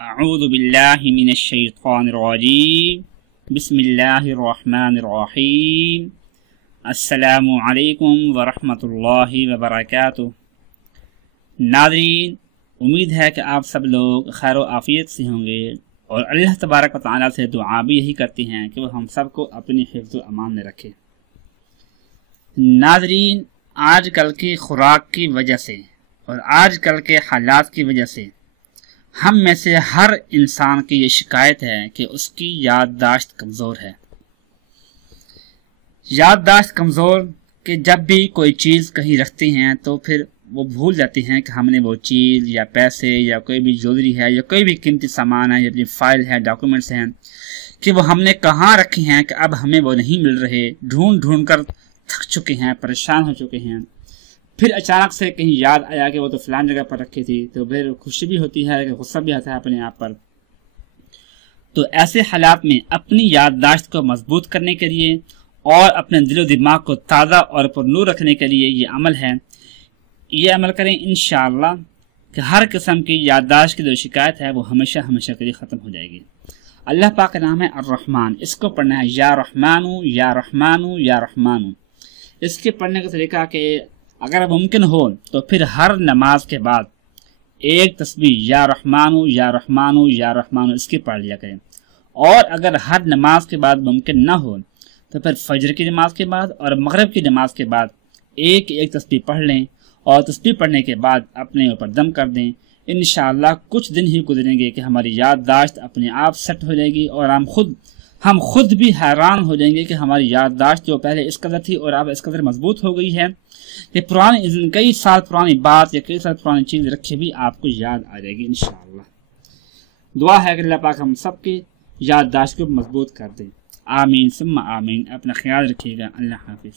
اعوذ باللہ من الشیطان الرجیم بسم اللہ الرحمن الرحیم السلام علیکم ورحمۃ اللہ وبرکاتہ۔ ناظرین، امید ہے کہ آپ سب لوگ خیر و عافیت سے ہوں گے اور اللہ تبارک و تعالیٰ سے دعا بھی یہی کرتے ہیں کہ وہ ہم سب کو اپنی حفظ و امان میں رکھے۔ ناظرین، آج کل کی خوراک کی وجہ سے اور آج کل کے حالات کی وجہ سے ہم میں سے ہر انسان کی یہ شکایت ہے کہ اس کی یادداشت کمزور ہے۔ یادداشت کمزور کہ جب بھی کوئی چیز کہیں رکھتے ہیں تو پھر وہ بھول جاتے ہیں کہ ہم نے وہ چیز یا پیسے یا کوئی بھی جویلری ہے یا کوئی بھی قیمتی سامان ہے یا اپنی فائل ہے، ڈاکومنٹس ہیں کہ وہ ہم نے کہاں رکھے ہیں کہ اب ہمیں وہ نہیں مل رہے، ڈھونڈ ڈھونڈ کر تھک چکے ہیں، پریشان ہو چکے ہیں۔ پھر اچانک سے کہیں یاد آیا کہ وہ تو فلان جگہ پر رکھی تھی، تو پھر خوشی بھی ہوتی ہے کہ غصہ بھی آتا ہے اپنے آپ پر۔ تو ایسے حالات میں اپنی یادداشت کو مضبوط کرنے کے لیے اور اپنے دل و دماغ کو تازہ اور پرنور رکھنے کے لیے یہ عمل ہے، یہ عمل کریں انشاءاللہ کہ ہر قسم کی یادداشت کی جو شکایت ہے وہ ہمیشہ ہمیشہ کے لیے ختم ہو جائے گی۔ اللہ پاک کا نام ہے الرحمن، اس کو پڑھنا ہے یا رحمانو یا رحمانو یا رحمانو۔ اس کے پڑھنے کا طریقہ کہ اگر ممکن ہو تو پھر ہر نماز کے بعد ایک تسبیح یا رحمانو یا رحمانو یا رحمانو اس کی پڑھ لیا کریں، اور اگر ہر نماز کے بعد ممکن نہ ہو تو پھر فجر کی نماز کے بعد اور مغرب کی نماز کے بعد ایک تسبیح پڑھ لیں، اور تسبیح پڑھنے کے بعد اپنے اوپر دم کر دیں۔ انشاءاللہ کچھ دن ہی گزریں گے کہ ہماری یادداشت اپنے آپ سیٹ ہو جائے گی، اور ہم خود بھی حیران ہو جائیں گے کہ ہماری یادداشت جو پہلے اس قدر تھی اور اب اس قدر مضبوط ہو گئی ہے کہ کئی سال پرانی بات یا کئی سال پرانی چیز رکھے بھی آپ کو یاد آ جائے گی انشاءاللہ۔ دعا ہے کہ اللہ پاک ہم سب کی یادداشت کو مضبوط کر دیں، آمین ثم آمین۔ اپنا خیال رکھیے گا، اللہ حافظ۔